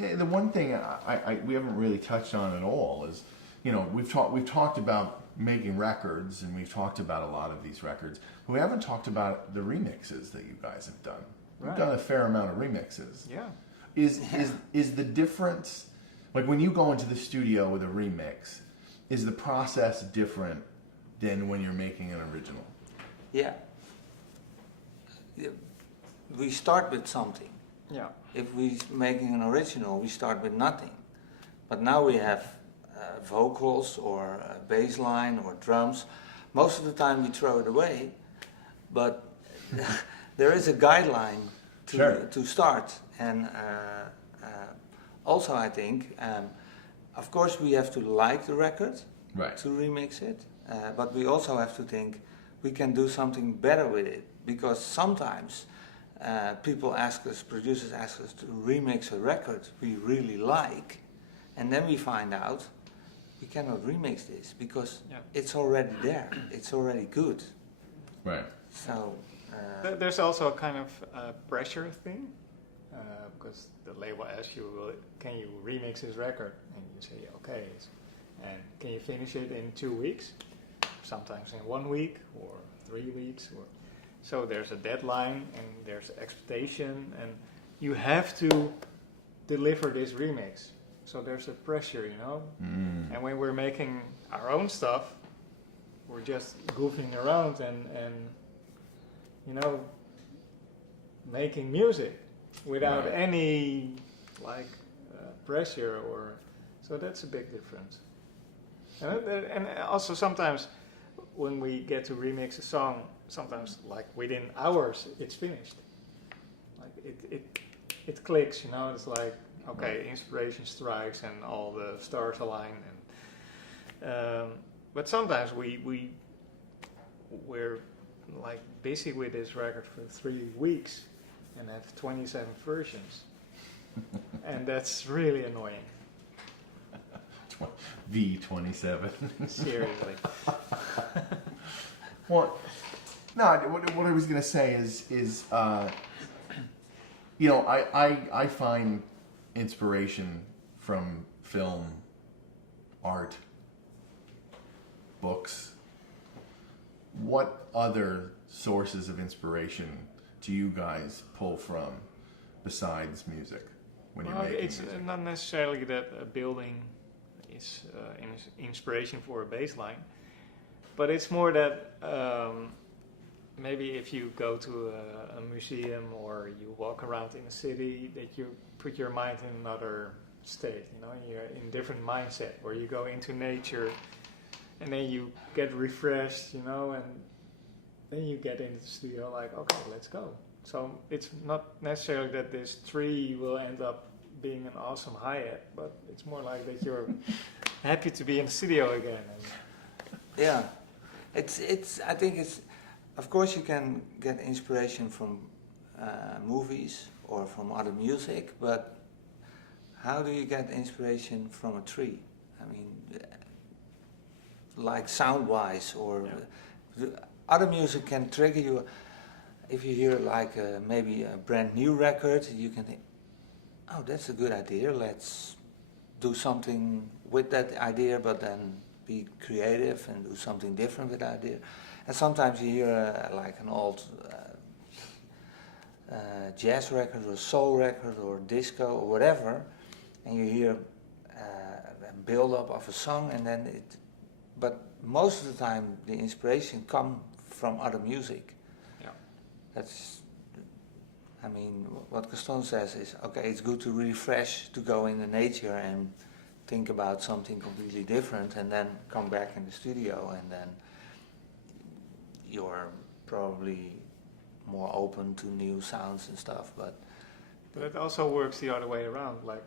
The one thing we haven't really touched on at all is, you know, we've talked about making records, and we've talked about a lot of these records, but we haven't talked about the remixes that you guys have done. You've done a fair amount of remixes. Yeah. Is the difference, like when you go into the studio with a remix, is the process different than when you're making an original? Yeah. We start with something. Yeah. If we're making an original, we start with nothing. But now we have vocals or bass line or drums. Most of the time we throw it away, but there is a guideline to start. And also I think, of course we have to like the record to remix it, but we also have to think we can do something better with it, because sometimes people ask us, producers ask us to remix a record we really like, and then we find out we cannot remix this because it's already there, it's already good. Right. So there's also a kind of pressure thing, because the label asks you, well, can you remix this record? And you say, okay. And can you finish it in 2 weeks? Sometimes in 1 week or 3 weeks. So there's a deadline and there's expectation, and you have to deliver this remix. So there's a pressure, you know. And when we're making our own stuff, we're just goofing around and you know, making music without any pressure, or so that's a big difference. And also sometimes when we get to remix a song, sometimes like within hours it's finished. Like it clicks, you know. It's like, okay, inspiration strikes and all the stars align, and but sometimes we're like busy with this record for 3 weeks and have 27 versions, and that's really annoying. V27. Seriously. Well, no. What I was gonna say is you know, I find inspiration from film, art, books. What other sources of inspiration do you guys pull from besides music when you're making it's music? not necessarily that a building is inspiration for a bass line, but it's more that maybe if you go to a museum or you walk around in a city, that you put your mind in another state, you know, you're in a different mindset, where you go into nature and then you get refreshed, you know, and then you get into the studio like, okay, let's go. So it's not necessarily that this tree will end up being an awesome hi-hat, but it's more like that you're happy to be in the studio again. yeah, it's. I think it's. Of course, you can get inspiration from movies or from other music, but how do you get inspiration from a tree? I mean, like sound-wise, or other music can trigger you. If you hear like maybe a brand new record, you can think, oh, that's a good idea, let's do something with that idea, but then be creative and do something different with that idea. And sometimes you hear like an old jazz record or soul record or disco or whatever, and you hear a build-up of a song, and then but most of the time the inspiration comes from other music. Yeah. That's, I mean, what Gaston says is, okay, it's good to refresh, to go in the nature and think about something completely different, and then come back in the studio, and then you're probably more open to new sounds and stuff. But it also works the other way around. Like,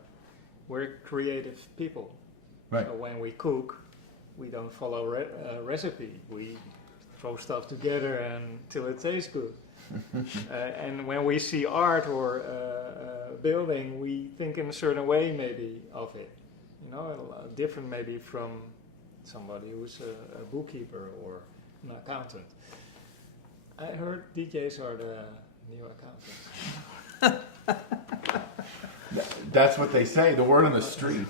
we're creative people. Right. So when we cook, we don't follow a recipe. We throw stuff together until it tastes good. And when we see art or a building, we think in a certain way maybe of it. You know, different maybe from somebody who's a bookkeeper or an accountant. I heard DJs are the new accountants. That's what they say. The word on the street.